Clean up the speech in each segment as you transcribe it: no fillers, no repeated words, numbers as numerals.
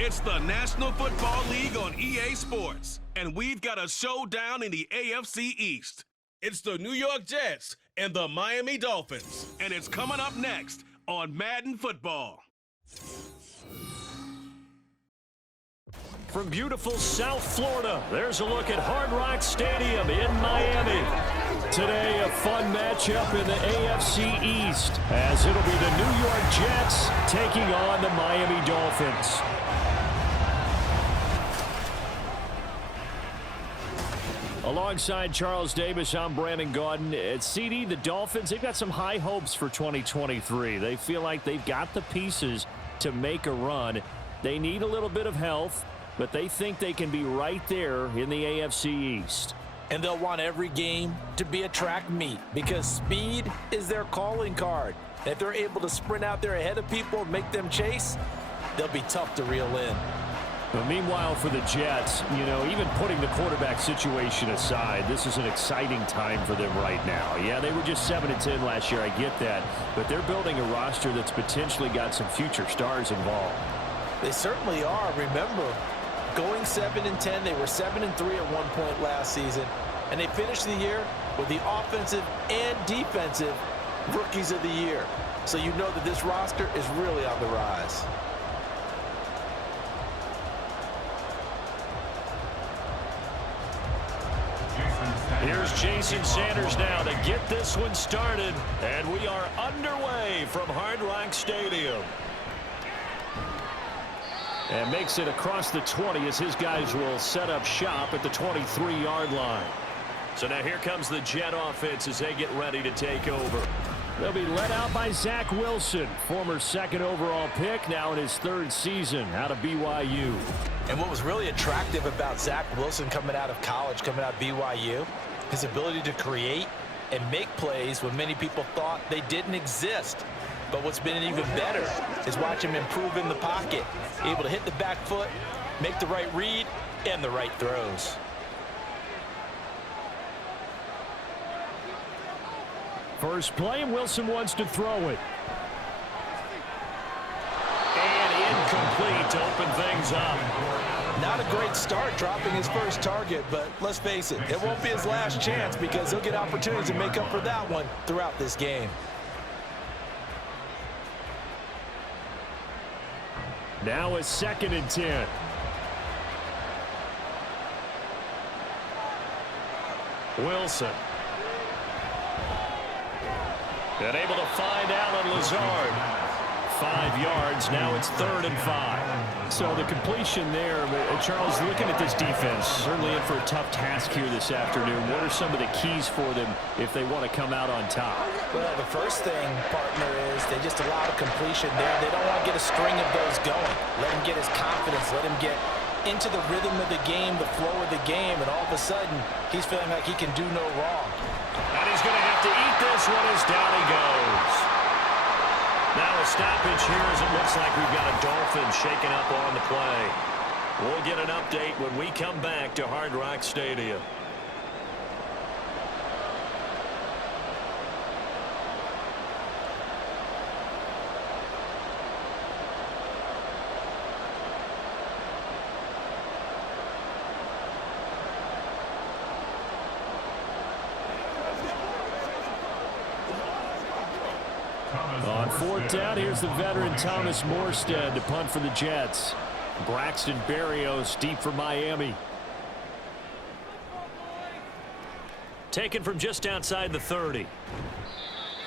It's the National Football League on EA Sports, and we've got a showdown in the AFC East. It's the New York Jets and the Miami Dolphins, and it's coming up next on Madden Football. From beautiful South Florida, there's a look at Hard Rock Stadium in Miami. Today, a fun matchup in the AFC East, as it'll be the New York Jets taking on the Miami Dolphins. Alongside Charles Davis, I'm Brandon Gaudin. At CD, the Dolphins, they've got some high hopes for 2023. They feel like they've got the pieces to make a run. They need a little bit of health, but they think they can be right there in the AFC East. And they'll want every game to be a track meet because speed is their calling card. If they're able to sprint out there ahead of people and make them chase, they'll be tough to reel in. But meanwhile, for the Jets, even putting the quarterback situation aside, this is an exciting time for them right now. Yeah, they were just 7-10 last year, I get that. But they're building a roster that's potentially got some future stars involved. They certainly are. Remember, going 7-10, they were 7-3 at one point last season, and they finished the year with the offensive and defensive rookies of the year. So you know that this roster is really on the rise. Here's Jason Sanders now to get this one started, and we are underway from Hard Rock Stadium. And makes it across the 20 as his guys will set up shop at the 23-yard line. So now here comes the Jet offense as they get ready to take over. They'll be led out by Zach Wilson, former second overall pick, now in his third season out of BYU. And what was really attractive about Zach Wilson coming out of college, coming out of BYU, his ability to create and make plays when many people thought they didn't exist. But what's been even better is watch him improve in the pocket, able to hit the back foot, make the right read, and the right throws. First play, Wilson wants to throw it. And incomplete to open things up. Not a great start dropping his first target, but let's face it, it won't be his last chance because he'll get opportunities to make up for that one throughout this game. Now a 2nd and 10. Wilson. And able to find Allen Lazard. 5 yards. Now it's 3rd and 5. So the completion there, Charles, looking at this defense, certainly in for a tough task here this afternoon. What are some of the keys for them if they want to come out on top? Well, the first thing, partner, is they just allow the completion there. They don't want to get a string of those going. Let him get his confidence. Let him get into the rhythm of the game, the flow of the game, and all of a sudden, he's feeling like he can do no wrong. And he's going to have to eat this one as down he goes. Now a stoppage here as it looks like we've got a Dolphin shaking up on the play. We'll get an update when we come back to Hard Rock Stadium. On 4th down, here's the veteran Thomas Morstead to punt for the Jets. Braxton Berrios deep for Miami. Taken from just outside the 30.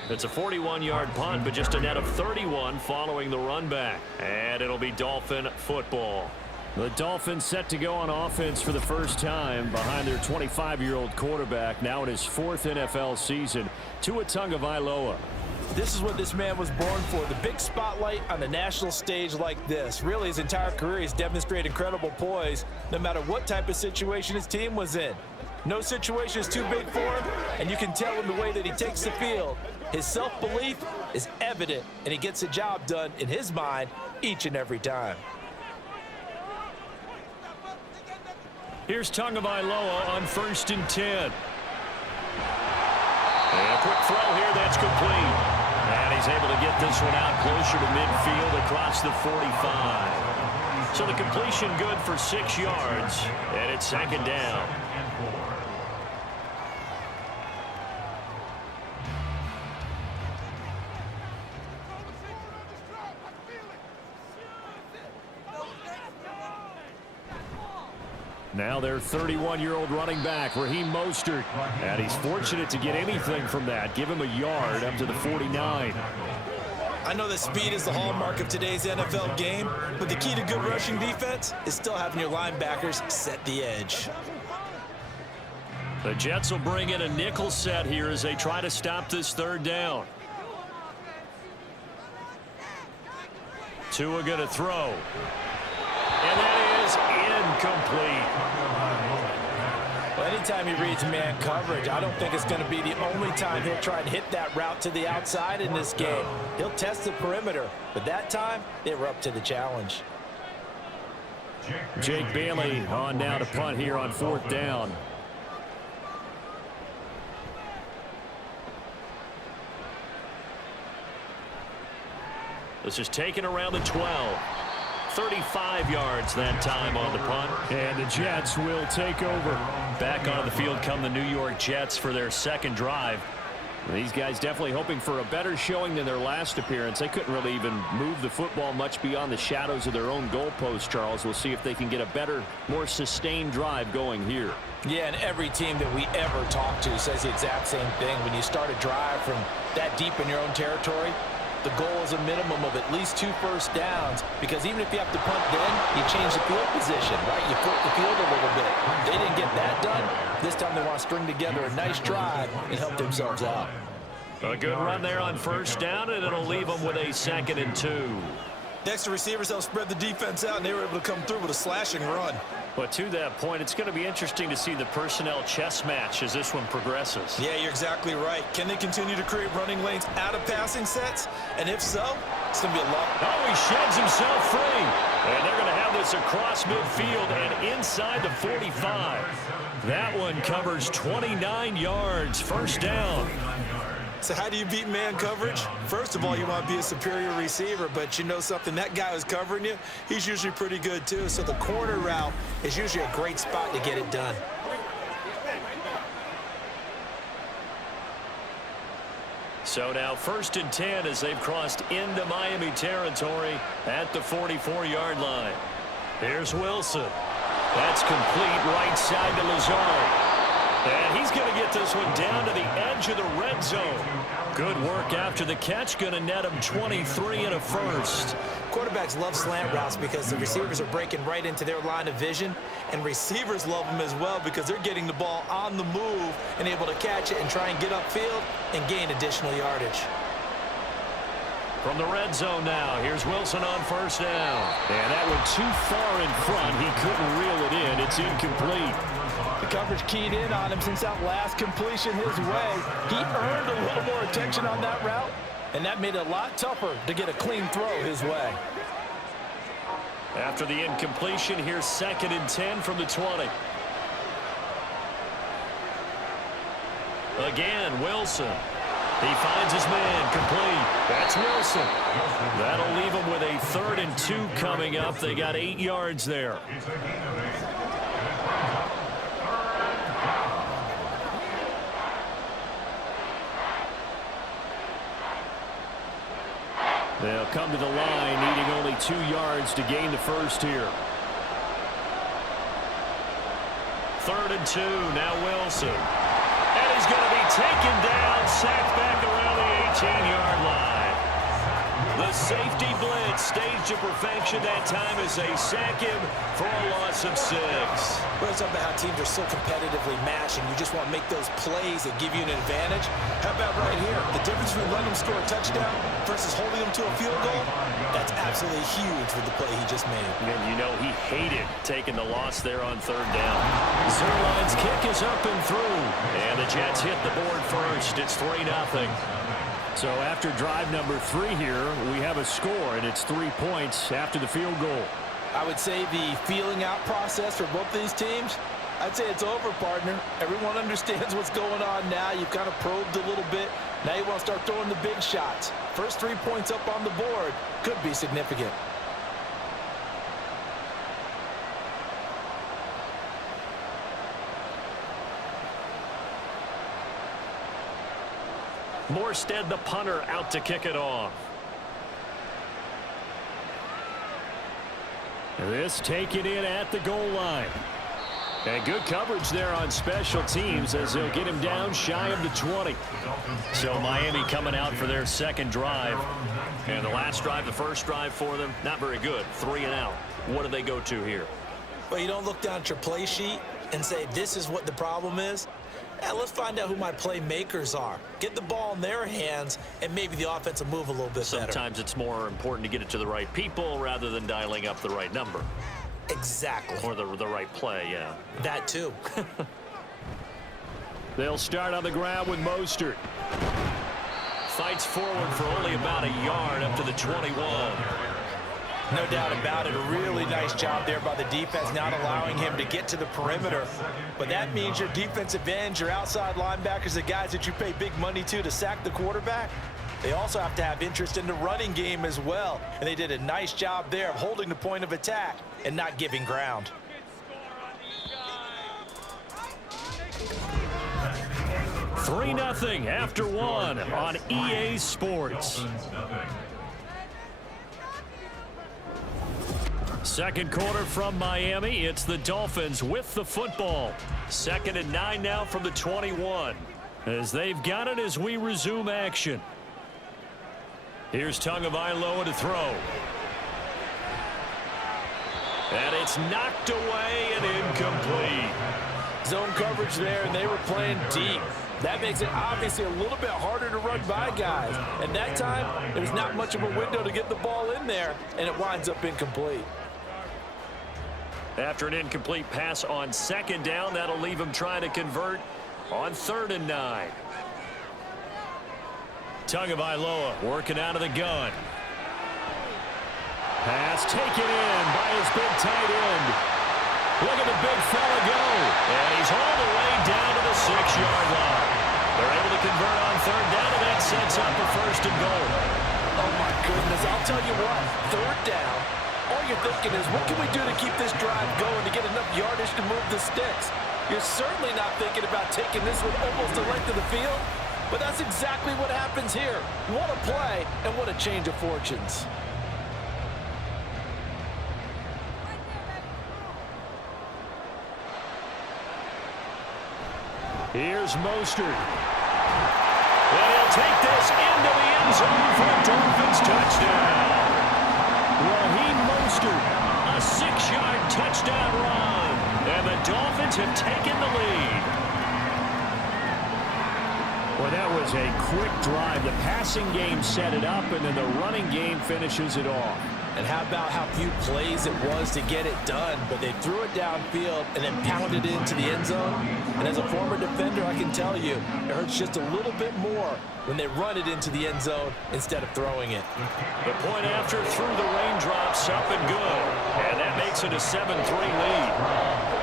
It's a 41-yard punt, but just a net of 31 following the run back. And it'll be Dolphin football. The Dolphins set to go on offense for the first time behind their 25-year-old quarterback, now in his 4th NFL season, Tua Tagovailoa. This is what this man was born for, the big spotlight on the national stage like this. Really, his entire career, he's demonstrated incredible poise no matter what type of situation his team was in. No situation is too big for him, and you can tell in the way that he takes the field. His self-belief is evident, and he gets the job done in his mind each and every time. Here's Tagovailoa on 1st and 10. And a quick throw here, that's complete. And he's able to get this one out closer to midfield across the 45. So the completion good for 6 yards, and it's second down. Now their 31-year-old running back, Raheem Mostert. And he's fortunate to get anything from that. Give him a yard up to the 49. I know that speed is the hallmark of today's NFL game, but the key to good rushing defense is still having your linebackers set the edge. The Jets will bring in a nickel set here as they try to stop this third down. Tua going to throw. And that is incomplete. Well, anytime he reads man coverage, I don't think it's going to be the only time he'll try and hit that route to the outside in this game. He'll test the perimeter, but that time they were up to the challenge. Jake Bailey on now to punt here on 4th down. This is taken around the 12. 35 yards that time on the punt. And the Jets will take over. Back onto the field come the New York Jets for their second drive. These guys definitely hoping for a better showing than their last appearance. They couldn't really even move the football much beyond the shadows of their own goalpost, Charles. We'll see if they can get a better, more sustained drive going here. Yeah, and every team that we ever talk to says the exact same thing. When you start a drive from that deep in your own territory, the goal is a minimum of at least 2 first downs, because even if you have to punt then, you change the field position, right? You flip the field a little bit. They didn't get that done. This time they want to string together a nice drive and help themselves out. A good run there on 1st down, and it'll leave them with a 2nd and 2. Next to receivers, they'll spread the defense out, and they were able to come through with a slashing run. But to that point, it's going to be interesting to see the personnel chess match as this one progresses. Yeah, you're exactly right. Can they continue to create running lanes out of passing sets? And if so, it's going to be a lot. Oh, he sheds himself free. And they're going to have this across midfield and inside the 45. That one covers 29 yards. 1st down. So how do you beat man coverage? First of all, you want to be a superior receiver, but you know something, that guy who's covering you, he's usually pretty good too. So the corner route is usually a great spot to get it done. So now 1st and 10 as they've crossed into Miami territory at the 44-yard line. Here's Wilson. That's complete right side to Lazard. And he's going to get this one down to the edge of the red zone. Good work after the catch. Going to net him 23 and a first. Quarterbacks love slant routes because the receivers are breaking right into their line of vision. And receivers love them as well because they're getting the ball on the move and able to catch it and try and get upfield and gain additional yardage. From the red zone now, here's Wilson on 1st down. And that went too far in front. He couldn't reel it in. It's incomplete. The coverage keyed in on him since that last completion his way. He earned a little more attention on that route, and that made it a lot tougher to get a clean throw his way. After the incompletion, here's 2nd and 10 from the 20. Again, Wilson. He finds his man complete. That's Wilson. That'll leave him with a 3rd and 2 coming up. They got 8 yards there. They'll come to the line, needing only 2 yards to gain the first here. 3rd and 2, now Wilson. And he's going to be taken down, sacked back around the 18-yard line. The safety blitz staged to perfection that time as they sack him for a loss of 6. Well, it's about how teams are so competitively matched, and you just want to make those plays that give you an advantage. How about right here? The difference between letting them score a touchdown versus holding them to a field goal, that's absolutely huge with the play he just made. And you know he hated taking the loss there on 3rd down. Zerline's kick is up and through, and the Jets hit the board first. It's 3-0. So after drive number 3 here, we have a score, and it's 3 points after the field goal. I would say the feeling out process for both these teams, I'd say it's over, partner. Everyone understands what's going on now. You've kind of probed a little bit. Now you want to start throwing the big shots. First 3 points up on the board could be significant. Morstead, the punter, out to kick it off. This taken in at the goal line. And good coverage there on special teams as they'll get him down shy of the 20. So Miami coming out for their second drive. And the last drive, the first drive for them, not very good. 3 and out. What do they go to here? Well, you don't look down at your play sheet and say, this is what the problem is. Let's find out who my playmakers are. Get the ball in their hands, and maybe the offense will move a little bit better. Sometimes it's more important to get it to the right people rather than dialing up the right number. Exactly. Or the right play, yeah. That too. They'll start on the ground with Mostert. Fights forward for only about a yard up to the 21. No doubt about it. A really nice job there by the defense, not allowing him to get to the perimeter. But that means your defensive ends, your outside linebackers, the guys that you pay big money to sack the quarterback, they also have to have interest in the running game as well. And they did a nice job there of holding the point of attack and not giving ground. Three 3-0 after one on EA Sports. Second quarter from Miami. It's the Dolphins with the football. 2nd and 9 now from the 21. As they've got it as we resume action. Here's Tagovailoa to throw. And it's knocked away and incomplete. Zone coverage there, and they were playing deep. That makes it obviously a little bit harder to run by guys. And that time, there was not much of a window to get the ball in there, and it winds up incomplete. After an incomplete pass on 2nd down, that'll leave him trying to convert on 3rd and 9. Tagovailoa working out of the gun. Pass taken in by his big tight end. Look at the big fella go. And he's all the way down to the 6-yard line. They're able to convert on 3rd down, and that sets up a 1st and goal. Oh, my goodness. I'll tell you what, 3rd down, all you're thinking is, what can we do to keep this drive going to get enough yardage to move the sticks? You're certainly not thinking about taking this one almost the length of the field, but that's exactly what happens here. What a play, and what a change of fortunes. Here's Mostert. And he'll take this into the end zone for a Dolphins touchdown. Raheem Mostert, a 6-yard touchdown run. And the Dolphins have taken the lead. Well, that was a quick drive. The passing game set it up, and then the running game finishes it off. And how about how few plays it was to get it done, but they threw it downfield and then pounded it into the end zone. And as a former defender, I can tell you, it hurts just a little bit more when they run it into the end zone instead of throwing it. The point after through the raindrops, up and good. And that makes it a 7-3 lead.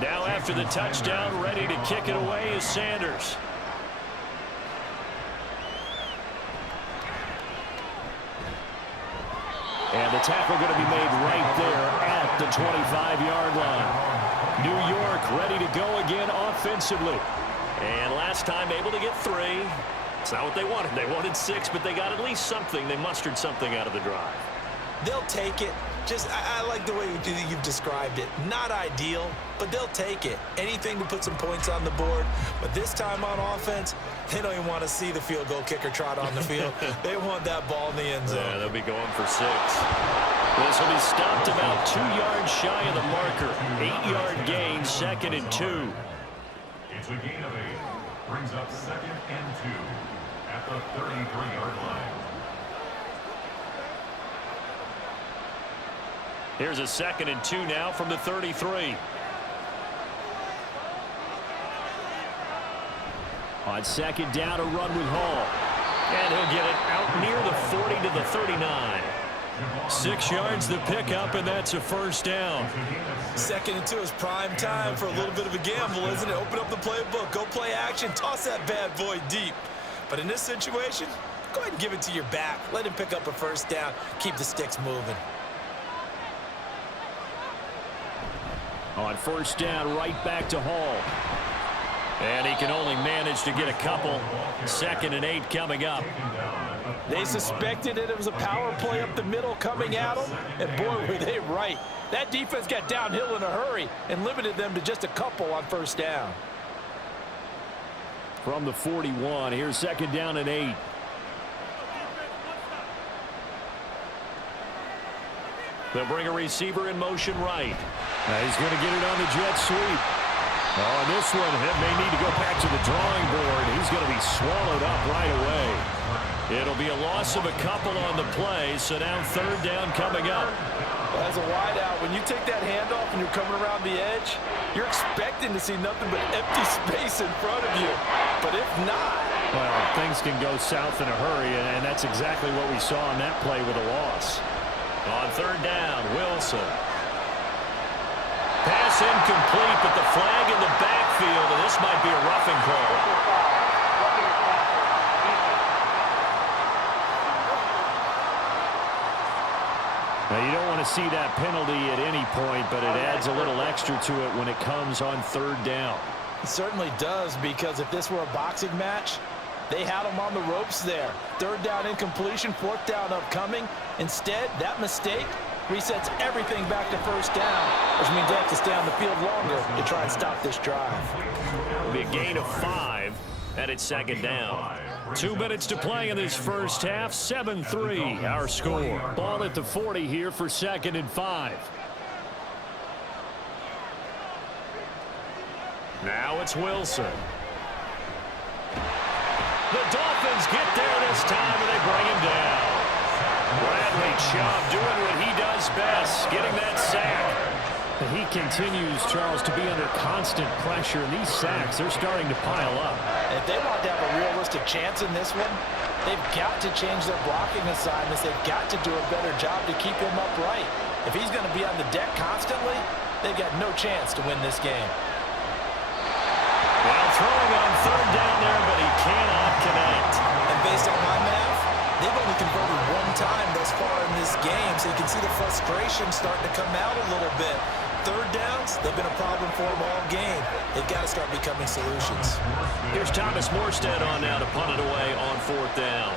Now after the touchdown, ready to kick it away is Sanders. And the tackle going to be made right there at the 25-yard line. New York ready to go again offensively. And last time able to get 3. It's not what they wanted. They wanted 6, but they got at least something. They mustered something out of the drive. They'll take it. I like the way you've described it. Not ideal, but they'll take it. Anything to put some points on the board. But this time on offense, they don't even want to see the field goal kicker trot on the field. They want that ball in the end zone. Yeah, they'll be going for 6. This will be stopped about 2 yards shy of the marker. 8-yard gain, 2nd and 2. It's a gain of 8. Brings up 2nd and 2 at the 33-yard line. Here's a 2nd and 2 now from the 33. On 2nd down, a run with Hall. And he'll get it out near the 40 to the 39. 6 yards the pickup, and that's a first down. 2nd and 2 is prime time for a little bit of a gamble, isn't it? Open up the playbook, go play action, toss that bad boy deep. But in this situation, go ahead and give it to your back. Let him pick up a first down. Keep the sticks moving. On first down, right back to Hall. And he can only manage to get a couple. 2nd and 8 coming up. They suspected it was a power play up the middle coming at them, and boy, were they right. That defense got downhill in a hurry and limited them to just a couple on first down. From the 41, here's 2nd down and 8. They'll bring a receiver in motion right. Now he's going to get it on the jet sweep. Oh, and this one may need to go back to the drawing board. He's going to be swallowed up right away. It'll be a loss of a couple on the play, so now 3rd down coming up. Well, as a wideout, when you take that handoff and you're coming around the edge, you're expecting to see nothing but empty space in front of you. But if not... Well, things can go south in a hurry, and that's exactly what we saw on that play with a loss. On 3rd down, Wilson. Pass incomplete, but the flag in the backfield, and this might be a roughing call. Now, you don't want to see that penalty at any point, but it adds a little extra to it when it comes on 3rd down. It certainly does, because if this were a boxing match, they had him on the ropes there. 3rd down incompletion, 4th down upcoming. Instead, that mistake resets everything back to 1st down, which means they have to stay on the field longer to try and stop this drive. It'll be a gain of 5, and it's 2nd down. 2 minutes to play in this first half. 7-3 our score. Ball at the 40 here for 2nd and 5. Now it's Wilson. The Dolphins get there this time, and they bring him down. Bradley Chubb doing what he does best, getting that sack. He continues, Charles, to be under constant pressure, and these sacks, they're starting to pile up. If they want to have a realistic chance in this one, they've got to change their blocking assignments. They've got to do a better job to keep him upright. If he's going to be on the deck constantly, they've got no chance to win this game. Well, throwing on 3rd down there, but he cannot connect. And based on my math, they've only converted 1 time thus far in this game, so you can see the frustration starting to come out a little bit. 3rd downs, they've been a problem for them all game. They've got to start becoming solutions. Here's Thomas Morstead on now to punt it away on 4th down.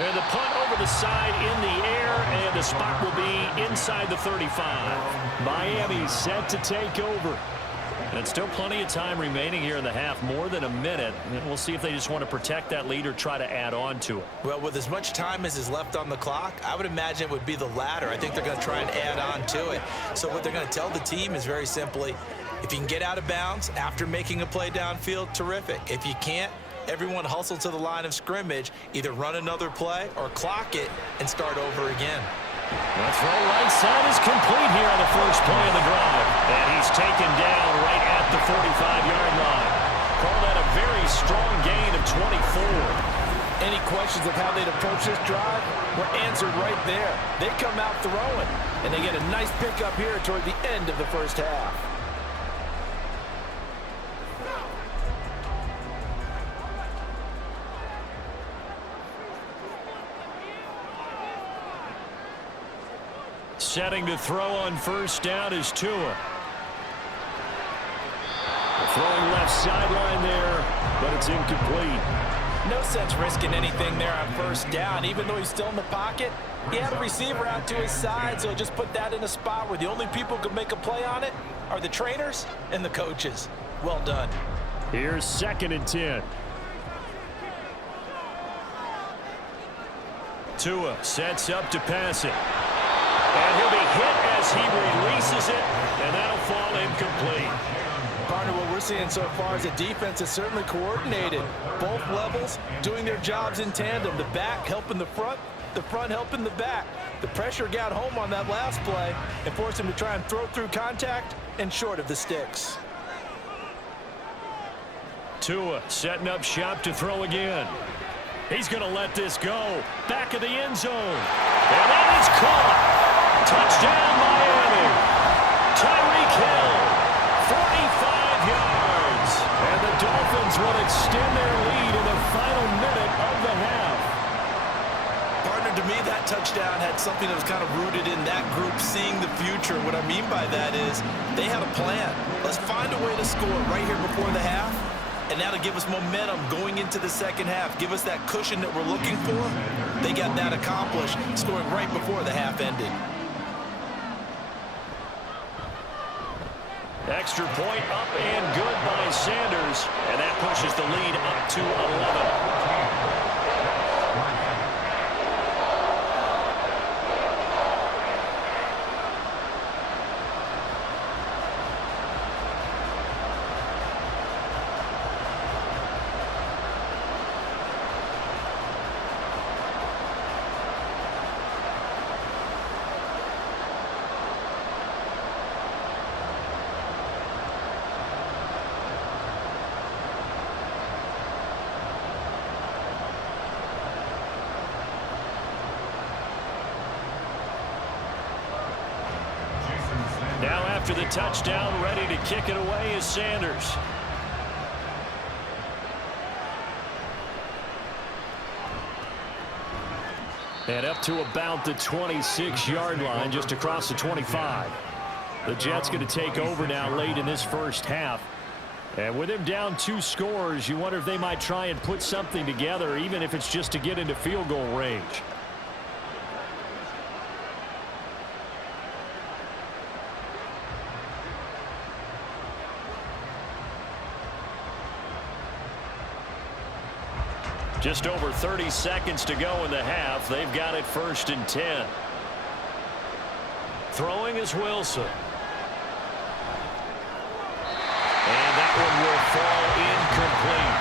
And the punt over the side in the air, and the spot will be inside the 35. Miami set to take over. And still plenty of time remaining here in the half, more than a minute. And we'll see if they just want to protect that lead or try to add on to it. Well, with as much time as is left on the clock, I would imagine it would be the latter. I think they're going to try and add on to it. So what they're going to tell the team is very simply, if you can get out of bounds after making a play downfield, terrific. If you can't, everyone hustle to the line of scrimmage, either run another play or clock it and start over again. That throw right side is complete here on the first play of the drive. And he's taken down right at the 45-yard line. Call that a very strong gain of 24. Any questions of how they'd approach this drive were answered right there. They come out throwing, and they get a nice pickup here toward the end of the first half. Setting to throw on first down is Tua. Throwing left sideline there, but it's incomplete. No sense risking anything there on first down. Even though he's still in the pocket, he had a receiver out to his side, so just put that in a spot where the only people who can make a play on it are the trainers and the coaches. Well done. Here's 2nd and 10. Tua sets up to pass it. And he'll be hit as he releases it, and that'll fall incomplete. Partner, what we're seeing so far is the defense is certainly coordinated. Both levels doing their jobs in tandem. The back helping the front helping the back. The pressure got home on that last play and forced him to try and throw through contact and short of the sticks. Tua setting up shop to throw again. He's going to let this go. Back of the end zone. And that is caught. Touchdown, Miami. Tyreek Hill, 45 yards. And the Dolphins will extend their lead in the final minute of the half. Partner, to me, that touchdown had something that was kind of rooted in that group seeing the future. What I mean by that is they had a plan. Let's find a way to score right here before the half. And that'll give us momentum going into the second half. Give us that cushion that we're looking for. They got that accomplished, scoring right before the half ended. Extra point up and good by Sanders. And that pushes the lead up to 11. Now after the touchdown, ready to kick it away is Sanders. And up to about the 26-yard line, just across the 25. The Jets going to take over now late in this first half. And with him down 2 scores, you wonder if they might try and put something together, even if it's just to get into field goal range. Just over 30 seconds to go in the half. They've got it 1st and 10. Throwing is Wilson. And that one will fall incomplete.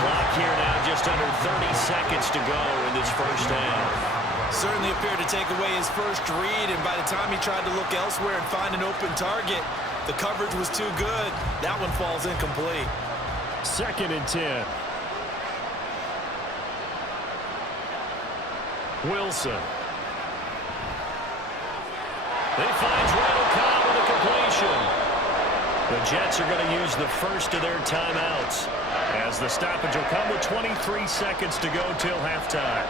Clock here now just under 30 seconds to go in this first half. Certainly appeared to take away his first read, and by the time he tried to look elsewhere and find an open target, the coverage was too good. That one falls incomplete. 2nd and 10. Wilson. He finds Randall Cobb with a completion. The Jets are going to use the first of their timeouts as the stoppage will come with 23 seconds to go till halftime.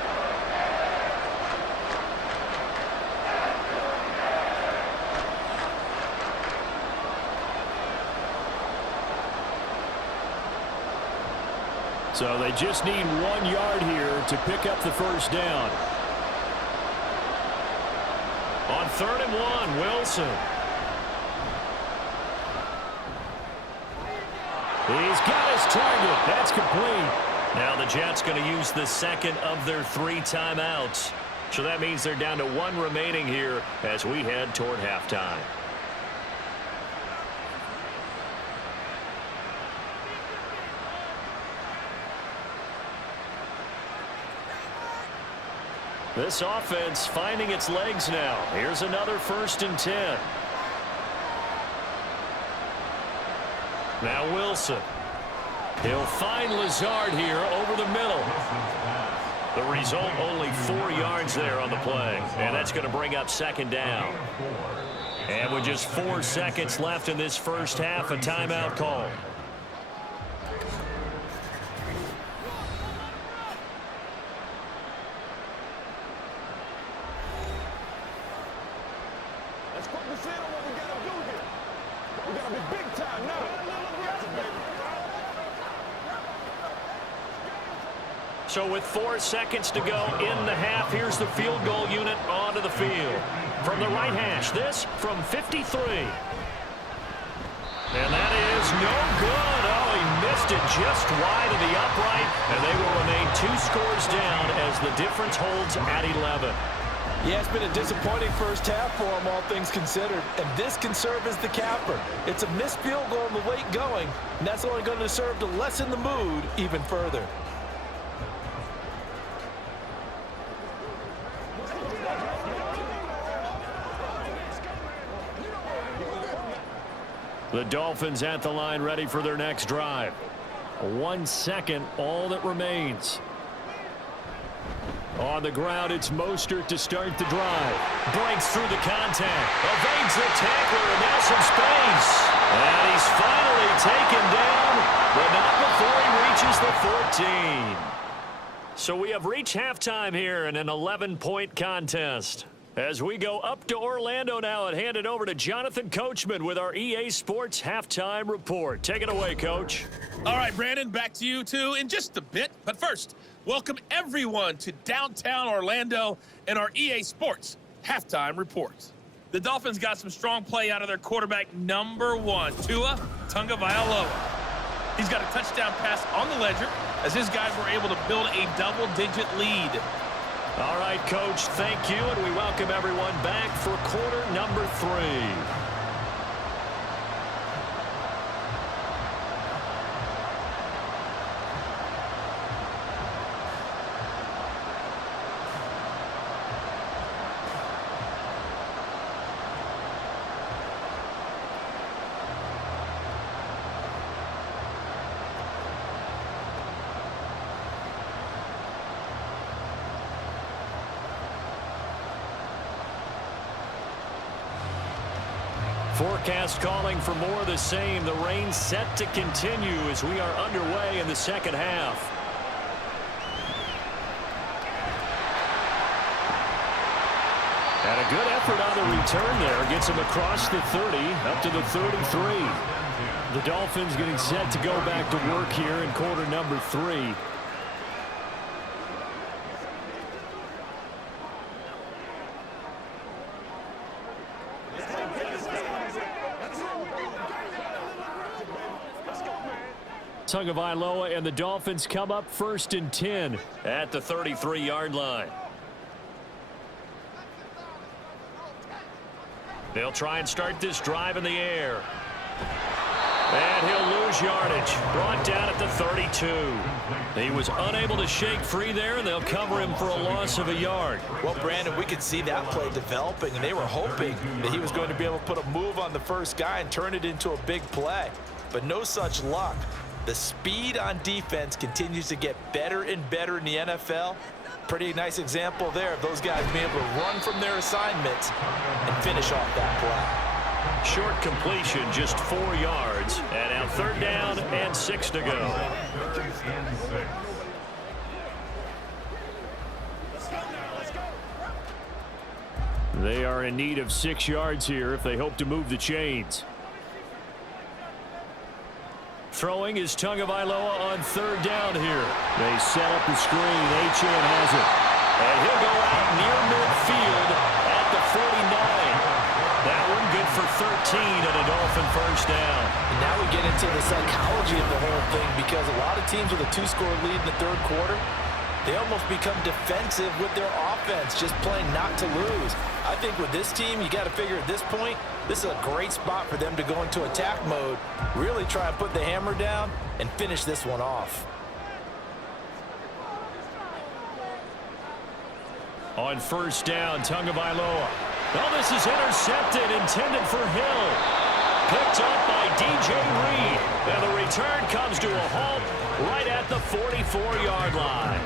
So they just need 1 yard here to pick up the first down. On 3rd and 1, Wilson. He's got his target. That's complete. Now the Jets going to use the second of their 3 timeouts. So that means they're down to 1 remaining here as we head toward halftime. This offense finding its legs now. Here's another 1st and 10. Now Wilson. He'll find Lazard here over the middle. The result, only 4 yards there on the play. And that's going to bring up 2nd down. And with just 4 seconds left in this first half, a timeout call. So with 4 seconds to go in the half, here's the field goal unit onto the field. From the right hash, this from 53. And that is no good. Oh, he missed it just wide of the upright, and they will remain 2 scores down as the difference holds at 11. Yeah, it's been a disappointing first half for him, all things considered. And this can serve as the capper. It's a missed field goal in the late going, and that's only going to serve to lessen the mood even further. The Dolphins at the line ready for their next drive. 1 second, all that remains. On the ground, it's Mostert to start the drive. Breaks through the contact. Evades the tackler, and now some space. And he's finally taken down, but not before he reaches the 14. So we have reached halftime here in an 11-point contest. As we go up to Orlando now and hand it over to Jonathan Coachman with our EA Sports Halftime Report. Take it away, Coach. All right, Brandon, back to you two in just a bit. But first, welcome everyone to downtown Orlando and our EA Sports Halftime Report. The Dolphins got some strong play out of their quarterback number 1, Tua Tagovailoa. He's got a touchdown pass on the ledger as his guys were able to build a double-digit lead. All right, Coach, thank you, and we welcome everyone back for quarter number 3. Forecast calling for more of the same. The rain set to continue as we are underway in the second half. And a good effort on the return there. Gets him across the 30, up to the 33. The Dolphins getting set to go back to work here in quarter number 3. Tagovailoa and the Dolphins come up 1st and 10 at the 33-yard line. They'll try and start this drive in the air. And he'll lose yardage. Brought down at the 32. He was unable to shake free there, and they'll cover him for a loss of a yard. Well, Brandon, we could see that play developing, and they were hoping that he was going to be able to put a move on the first guy and turn it into a big play. But no such luck. The speed on defense continues to get better and better in the NFL. Pretty nice example there of those guys being able to run from their assignments and finish off that play. Short completion, just 4 yards. And now 3rd down and 6 to go. They are in need of 6 yards here if they hope to move the chains. Throwing is Tagovailoa on 3rd down here. They set up the screen. Achane has it. And he'll go out near midfield at the 49. That one good for 13 and a Dolphin 1st down. And now we get into the psychology of the whole thing, because a lot of teams with a 2-score lead in the 3rd quarter, they almost become defensive with their offense, just playing not to lose. I think with this team, you got to figure at this point, this is a great spot for them to go into attack mode, really try and put the hammer down and finish this one off. On 1st down, Tagovailoa. Oh, this is intercepted, intended for Hill. Picked up by DJ Reed. And the return comes to a halt right at the 44-yard line.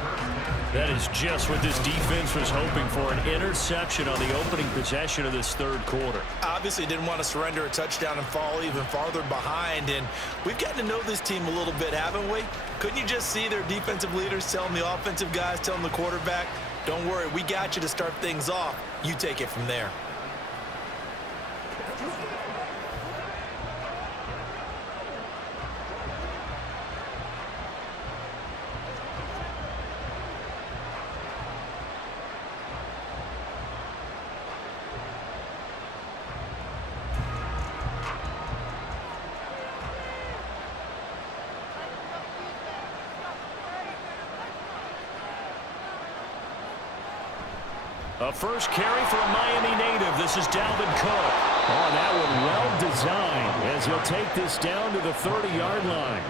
That is just what this defense was hoping for, an interception on the opening possession of this 3rd quarter. Obviously didn't want to surrender a touchdown and fall even farther behind, and we've gotten to know this team a little bit, haven't we? Couldn't you just see their defensive leaders telling the offensive guys, telling the quarterback, don't worry, we got you to start things off. You take it from there. A first carry for a Miami native. This is Dalvin Cook. Oh, that one well designed as he'll take this down to the 30-yard line.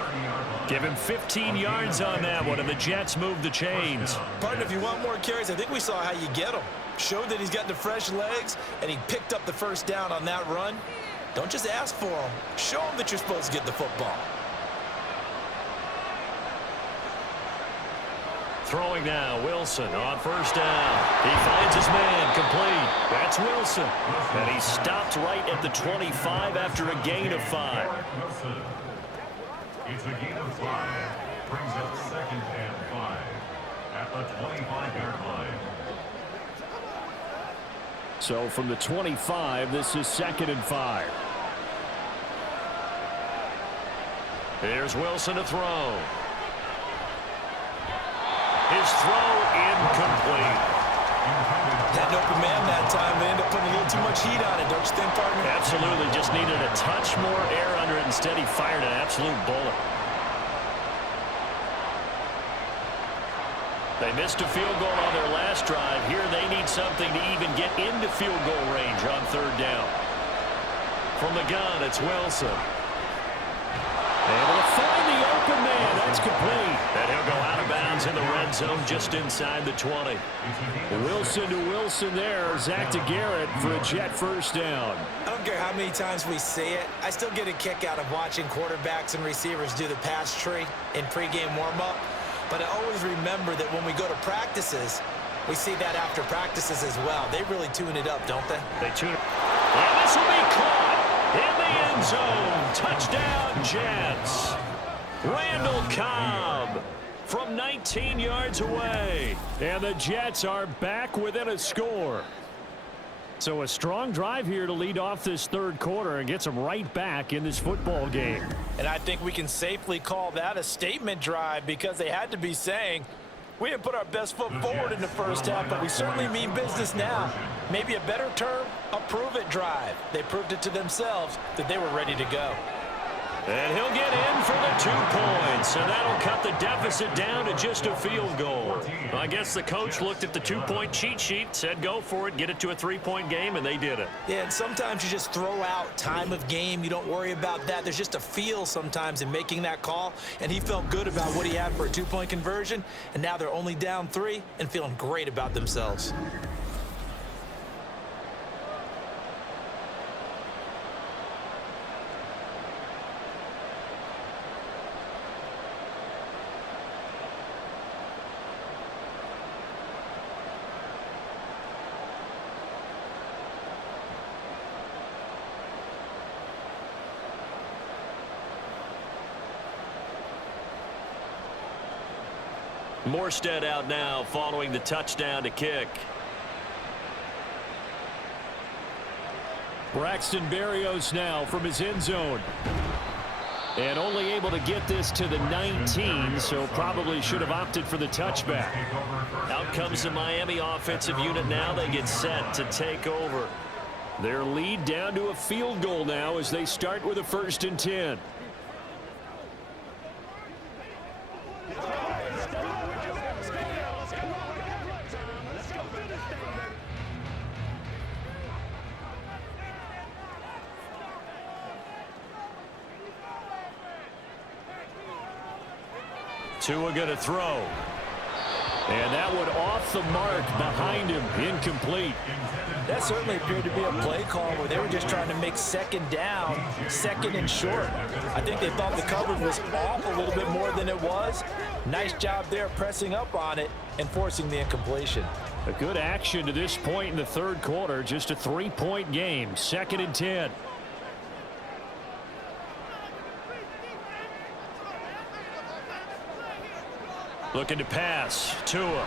Give him 15 yards on that one, and the Jets move the chains. Partner, if you want more carries, I think we saw how you get them. Showed that he's got the fresh legs, and he picked up the 1st down on that run. Don't just ask for them. Show them that you're supposed to get the football. Throwing now, Wilson on first down. He finds his man, complete. That's Wilson. And he stopped right at the 25 after a gain of 5. It's a gain of 5. Brings up 2nd and 5 at the 25-yard line. So from the 25, this is 2nd and 5. Here's Wilson to throw. His throw incomplete. Had an open man that time. They ended up putting a little too much heat on it, don't you think, partner? Absolutely. Just needed a touch more air under it. Instead, he fired an absolute bullet. They missed a field goal on their last drive. Here they need something to even get into field goal range on 3rd down. From the gun, it's Wilson. Able to find the open man. That's complete. And he'll go out of bounds in the red zone just inside the 20. Wilson to Wilson there. Zach to Garrett for a Jet first down. I don't care how many times we see it. I still get a kick out of watching quarterbacks and receivers do the pass tree in pregame warm-up. But I always remember that when we go to practices, we see that after practices as well. They really tune it up, don't they? They tune it. And this will be caught in the end zone. Touchdown, Jets. Randall Cobb from 19 yards away. And the Jets are back within a score. So a strong drive here to lead off this 3rd quarter and gets them right back in this football game. And I think we can safely call that a statement drive because they had to be saying, we didn't put our best foot forward in the first half, but we certainly mean business now. Maybe a better term, a prove-it drive. They proved it to themselves that they were ready to go. And he'll get in for the 2 points, and that'll cut the deficit down to just a field goal. Well, I guess the coach looked at the 2-point cheat sheet, said go for it, get it to a 3-point game, and they did it. Yeah, and sometimes you just throw out time of game. You don't worry about that. There's just a feel sometimes in making that call, and he felt good about what he had for a 2-point conversion, and now they're only down 3 and feeling great about themselves. Morstead out now following the touchdown to kick. Braxton Berrios now from his end zone. And only able to get this to the 19, so probably should have opted for the touchback. Out comes the Miami offensive unit now. They get set to take over. Their lead down to a field goal now as they start with a 1st and 10. Tua going to throw. And that one off the mark behind him, incomplete. That certainly appeared to be a play call where they were just trying to make 2nd down, 2nd and short. I think they thought the coverage was off a little bit more than it was. Nice job there pressing up on it and forcing the incompletion. A good action to this point in the 3rd quarter, just a 3-point game, 2nd and 10. Looking to pass. Tua.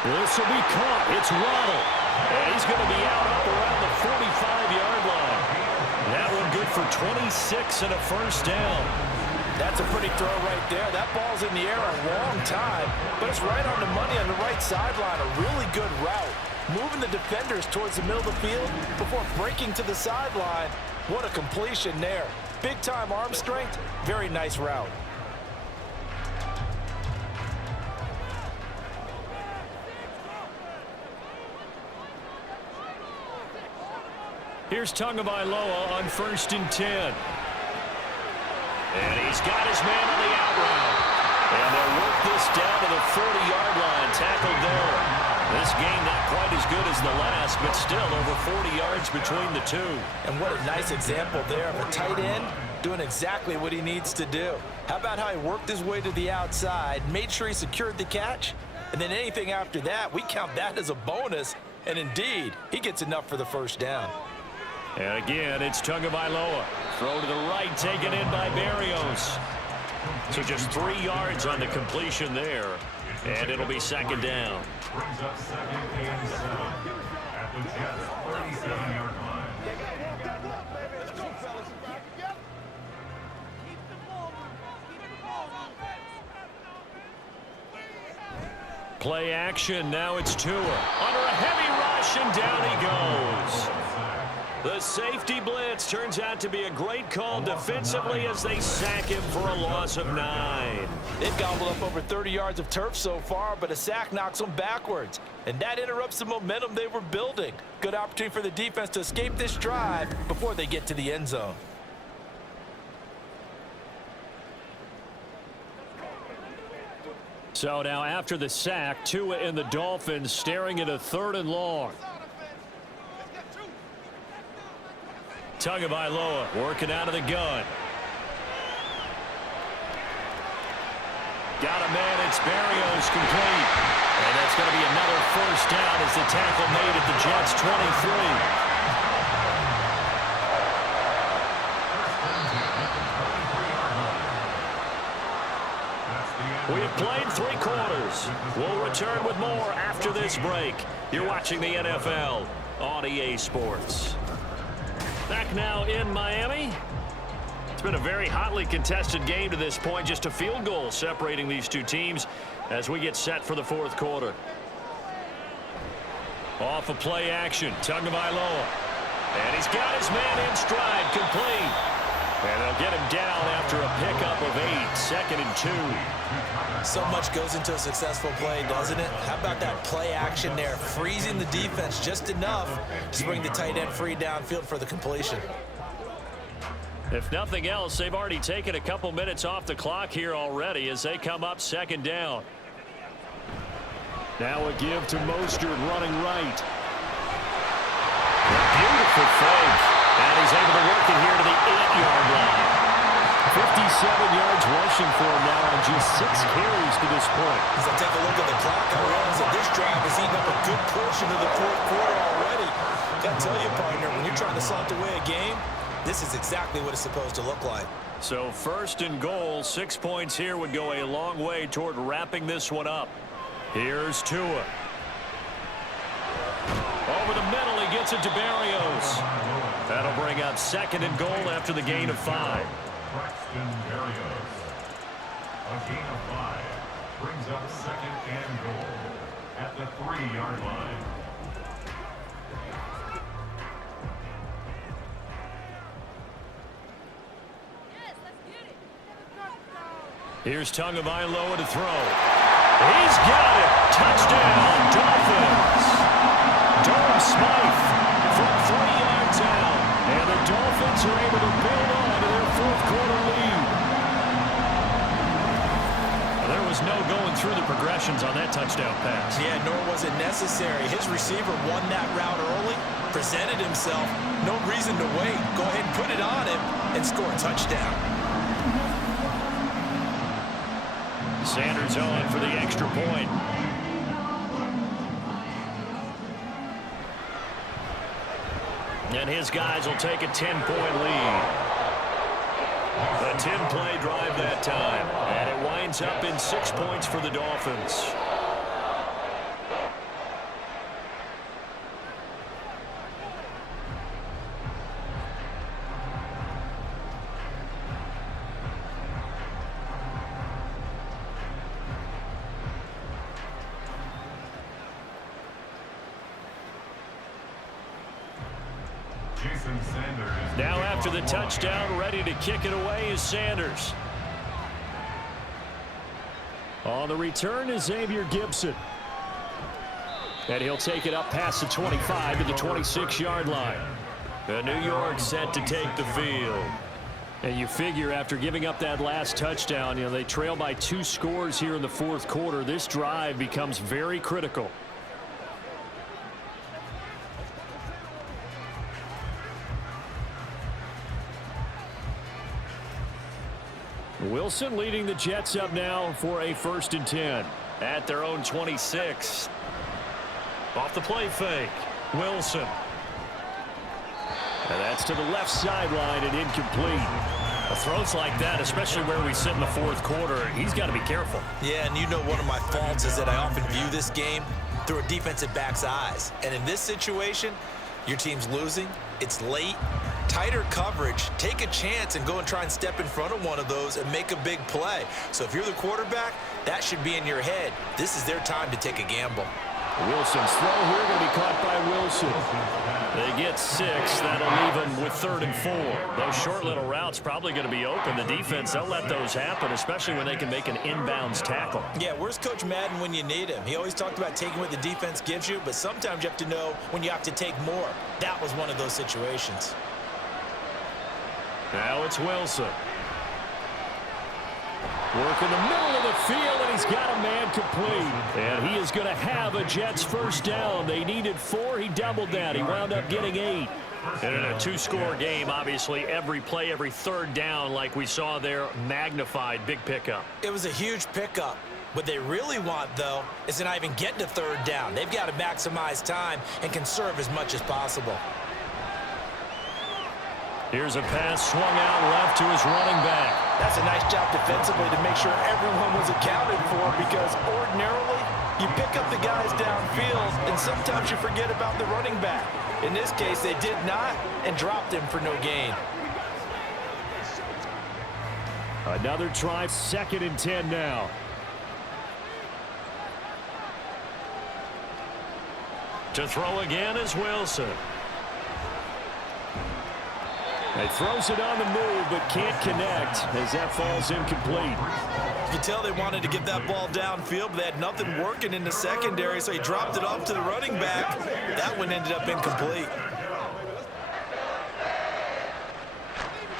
This will be caught. It's Waddle. And he's going to be out up around the 45-yard line. That one good for 26 and a 1st down. That's a pretty throw right there. That ball's in the air a long time, but it's right on the money on the right sideline. A really good route. Moving the defenders towards the middle of the field before breaking to the sideline. What a completion there. Big-time arm strength. Very nice route. Here's Tagovailoa on 1st and 10. And he's got his man on the out route. And they'll work this down to the 40-yard line. Tackled there. This game not quite as good as the last, but still over 40 yards between the two. And what a nice example there of a tight end doing exactly what he needs to do. How about how he worked his way to the outside, made sure he secured the catch, and then anything after that, we count that as a bonus. And indeed, he gets enough for the first down. And again, it's Tagovailoa. Throw to the right, taken in by Berrios. So just 3 yards on the completion there. And it'll be second down. Brings up second and 7 at the Jets' 37-yard line. Play action. Now it's Tua. Under a heavy rush, and down he goes. The safety blitz turns out to be a great call defensively as they sack him for a loss of 9. They've gobbled up over 30 yards of turf so far, but a sack knocks them backwards. And that interrupts the momentum they were building. Good opportunity for the defense to escape this drive before they get to the end zone. So now after the sack, Tua and the Dolphins staring at a 3rd and long. Tagovailoa working out of the gun. Got a man, it's Berrios, complete. And that's going to be another first down as the tackle made at the Jets' 23. We have played 3 quarters. We'll return with more after this break. You're watching the NFL on EA Sports. Back now in Miami. It's been a very hotly contested game to this point. Just a field goal separating these two teams as we get set for the 4th quarter. Off of play action, Tagovailoa. And he's got his man in stride, complete. And they'll get him down after a pickup of 8, 2nd and 2. So much goes into a successful play, doesn't it? How about that play action there, freezing the defense just enough to bring the tight end free downfield for the completion. If nothing else, they've already taken a couple minutes off the clock here already as they come up 2nd down. Now a give to Mostert running right. A beautiful fake. And he's able to work it here to the 8-yard line. 57 yards rushing for him now on just 6 carries to this point. As I take a look at the clock, I realize that this drive has eaten up a good portion of the 4th quarter already. Got to tell you, partner, when you're trying to salt away a game, this is exactly what it's supposed to look like. So 1st and goal, 6 points here would go a long way toward wrapping this one up. Here's Tua. Over the middle, he gets it to Berrios. That'll bring up 2nd and goal after the gain of 5. Braxton Berrios. A gain of 5 brings up 2nd and goal at the 3-yard line. Here's Tagovailoa to throw. He's got it. Touchdown, Dolphins. Durham Smythe from 3 yards out. And the Dolphins are able to build on to their 4th quarter lead. There was no going through the progressions on that touchdown pass. Yeah, nor was it necessary. His receiver won that route early, presented himself. No reason to wait. Go ahead and put it on him and score a touchdown. Sanders on for the extra point. And his guys will take a 10-point lead. A 10-play drive that time. And it winds up in 6 points for the Dolphins. Now after the touchdown, ready to kick it away is Sanders. On the return is Xavier Gibson. And he'll take it up past the 25 to the 26-yard line. The New York set to take the field. And you figure after giving up that last touchdown, they trail by 2 scores here in the 4th quarter. This drive becomes very critical. Wilson leading the Jets up now for a 1st and 10. At their own 26. Off the play fake. Wilson. And that's to the left sideline and incomplete. Throws like that, especially where we sit in the 4th quarter, he's got to be careful. Yeah, and you know one of my faults is that I often view this game through a defensive back's eyes. And in this situation, your team's losing, it's late, tighter coverage, take a chance and go and try and step in front of one of those and make a big play. So if you're the quarterback, that should be in your head. This is their time to take a gamble. Wilson's throw here going to be caught by Wilson. They get 6. That'll leave them with 3rd and 4. Those short little routes probably going to be open. The defense, they'll let those happen, especially when they can make an inbounds tackle. Yeah, where's Coach Madden when you need him? He always talked about taking what the defense gives you, but sometimes you have to know when you have to take more. That was one of those situations. Now it's Wilson. Work in the middle of the field, and he's got a man complete. And he is going to have a Jets 1st down. They needed 4. He doubled that. He wound up getting 8. And in a 2-score game, obviously, every play, every 3rd down, like we saw there, magnified. Big pickup. It was a huge pickup. What they really want, though, is to not even get to 3rd down. They've got to maximize time and conserve as much as possible. Here's a pass swung out left to his running back. That's a nice job defensively to make sure everyone was accounted for, because ordinarily you pick up the guys downfield and sometimes you forget about the running back. In this case, they did not and dropped him for no gain. Another try, 2nd and 10 now. To throw again is Wilson. He throws it on the move, but can't connect as that falls incomplete. You can tell they wanted to get that ball downfield, but they had nothing working in the secondary, so he dropped it off to the running back. That one ended up incomplete.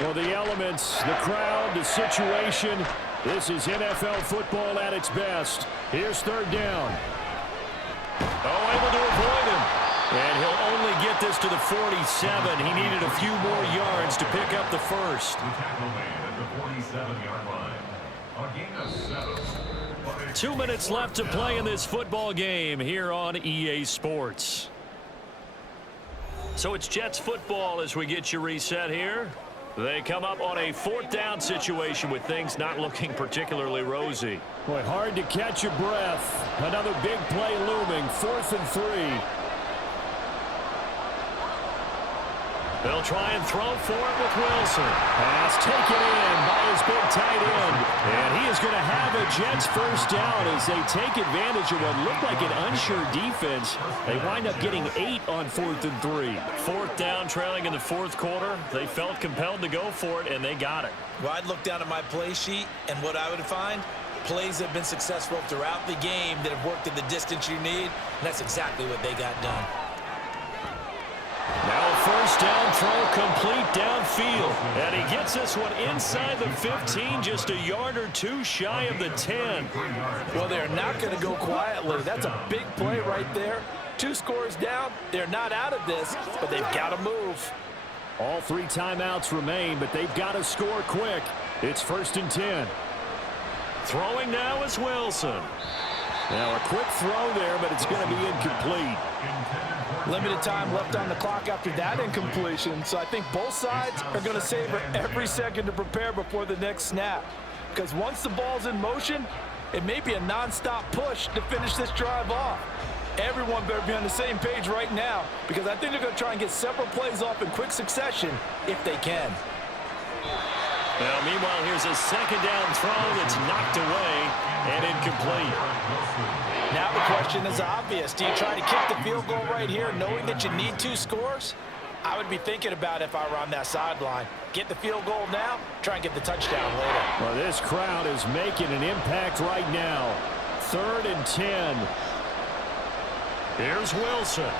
Well, the elements, the crowd, the situation, this is NFL football at its best. Here's 3rd down. Oh, able to avoid him. And he'll only get this to the 47. He needed a few more yards to pick up the 1st. Tackle made at the 47-yard line. A gain of 7. 2 minutes left to play in this football game here on EA Sports. So it's Jets football as we get you reset here. They come up on a 4th down situation with things not looking particularly rosy. Boy, hard to catch your breath. Another big play looming, 4th and 3. They'll try and throw for it with Wilson. Pass taken in by his big tight end. And he is going to have a Jets 1st down as they take advantage of what looked like an unsure defense. They wind up getting 8 on 4th and 3. 4th down, trailing in the 4th quarter. They felt compelled to go for it, and they got it. Well, I'd look down at my play sheet, and what I would find, plays have been successful throughout the game that have worked at the distance you need, and that's exactly what they got done. Now a 1st down throw complete downfield. And he gets this one inside the 15, just a yard or 2 shy of the 10. Well, they're not going to go quietly. That's a big play right there. 2 scores down. They're not out of this, but they've got to move. All 3 timeouts remain, but they've got to score quick. It's 1st and 10. Throwing now is Wilson. Now a quick throw there, but it's going to be incomplete. Limited time left on the clock after that incompletion, so I think both sides are going to savor every second to prepare before the next snap. Because once the ball's in motion, it may be a non-stop push to finish this drive off. Everyone better be on the same page right now, because I think they're going to try and get several plays off in quick succession if they can. Now, meanwhile, here's a 2nd down throw that's knocked away and incomplete. Now the question is obvious. Do you try to kick the field goal right here knowing that you need 2 scores? I would be thinking about it if I were on that sideline. Get the field goal now, try and get the touchdown later. Well, this crowd is making an impact right now. 3rd and 10. Here's Wilson.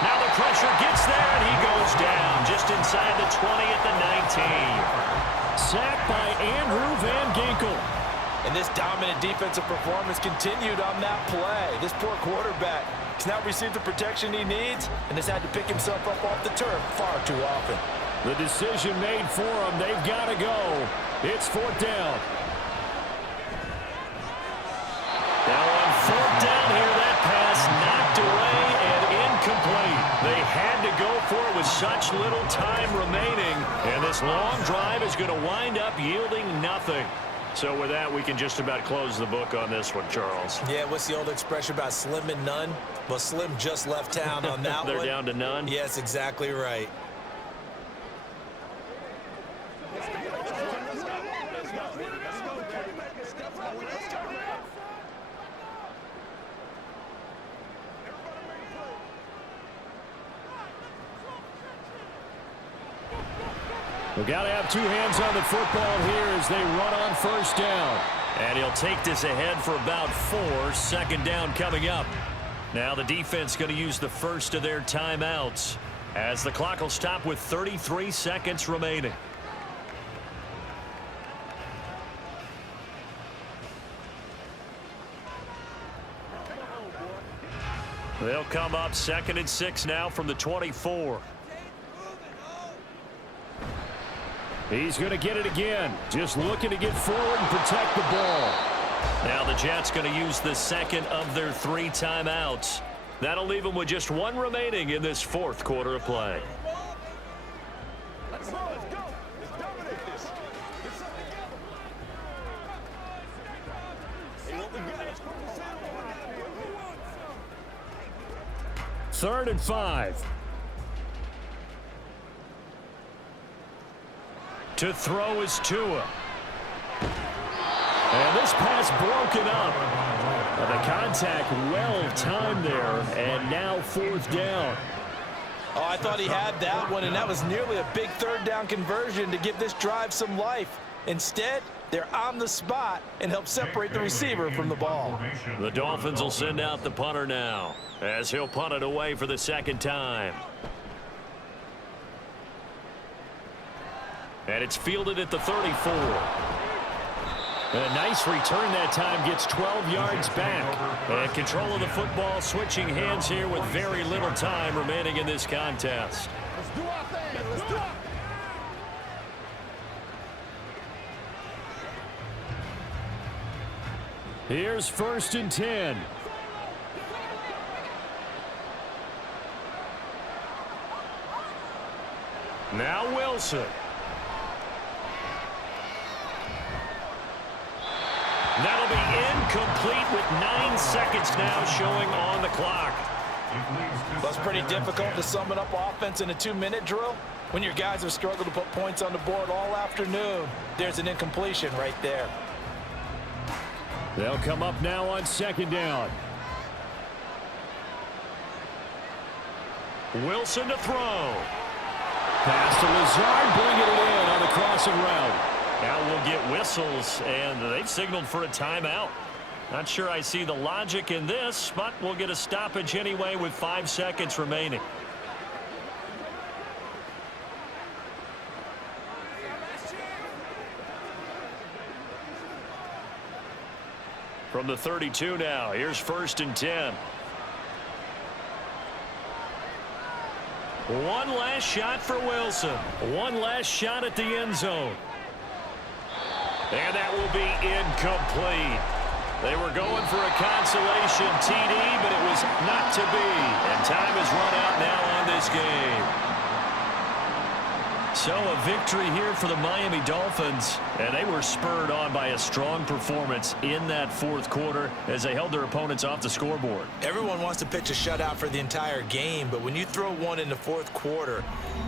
Now the pressure gets there, and he goes down just inside the 20 at the 19. Sacked by Andrew Van Ginkel. And this dominant defensive performance continued on that play. This poor quarterback has not received the protection he needs and has had to pick himself up off the turf far too often. The decision made for them. They've got to go. It's 4th down. Now on 4th down here, that pass knocked away and incomplete. They had to go for it with such little time remaining. And this long drive is going to wind up yielding nothing. So with that, we can just about close the book on this one, Charles. Yeah, what's the old expression about slim and none? Well, Slim just left town on that They're one. down to none? Yes, exactly right. We've got to have 2 hands on the football here as they run on 1st down. And he'll take this ahead for about 4. 2nd down coming up. Now the defense going to use the first of their timeouts as the clock will stop with 33 seconds remaining. They'll come up 2nd and 6 now from the 24. He's going to get it again. Just looking to get forward and protect the ball. Now the Jets going to use the 2nd of their 3 timeouts. That'll leave them with just 1 remaining in this 4th quarter of play. Let's go. Let's dominate this. 3rd and 5. To throw is Tua. And this pass broken up. The contact well timed there, and now 4th down. Oh, I thought he had that one, and that was nearly a big 3rd down conversion to give this drive some life. Instead, they're on the spot and help separate the receiver from the ball. The Dolphins will send out the punter now as he'll punt it away for the 2nd time. And it's fielded at the 34. And a nice return that time, gets 12 yards back. And control of the football switching hands here with very little time remaining in this contest. Let's do our thing. Let's do it. Here's 1st and 10. Now Wilson. That'll be incomplete with 9 seconds now showing on the clock. That's pretty difficult to sum it up offense in a 2-minute drill. When your guys have struggled to put points on the board all afternoon, there's an incompletion right there. They'll come up now on 2nd down. Wilson to throw. Pass to Lazard, bringing it in on the crossing route. Now we'll get whistles, and they've signaled for a timeout. Not sure I see the logic in this, but we'll get a stoppage anyway with 5 seconds remaining. From the 32 now, here's 1st and 10. One last shot for Wilson. One last shot at the end zone. And that will be incomplete. They were going for a consolation TD, but it was not to be. And time has run out now on this game. So a victory here for the Miami Dolphins, and they were spurred on by a strong performance in that 4th quarter as they held their opponents off the scoreboard. Everyone wants to pitch a shutout for the entire game, but when you throw one in the 4th quarter,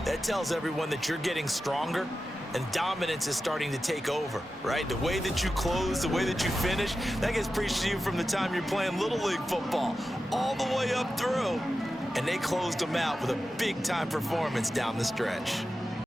that tells everyone that you're getting stronger and dominance is starting to take over, right? The way that you close, the way that you finish, that gets preached to you from the time you're playing Little League football all the way up through, and they closed them out with a big-time performance down the stretch.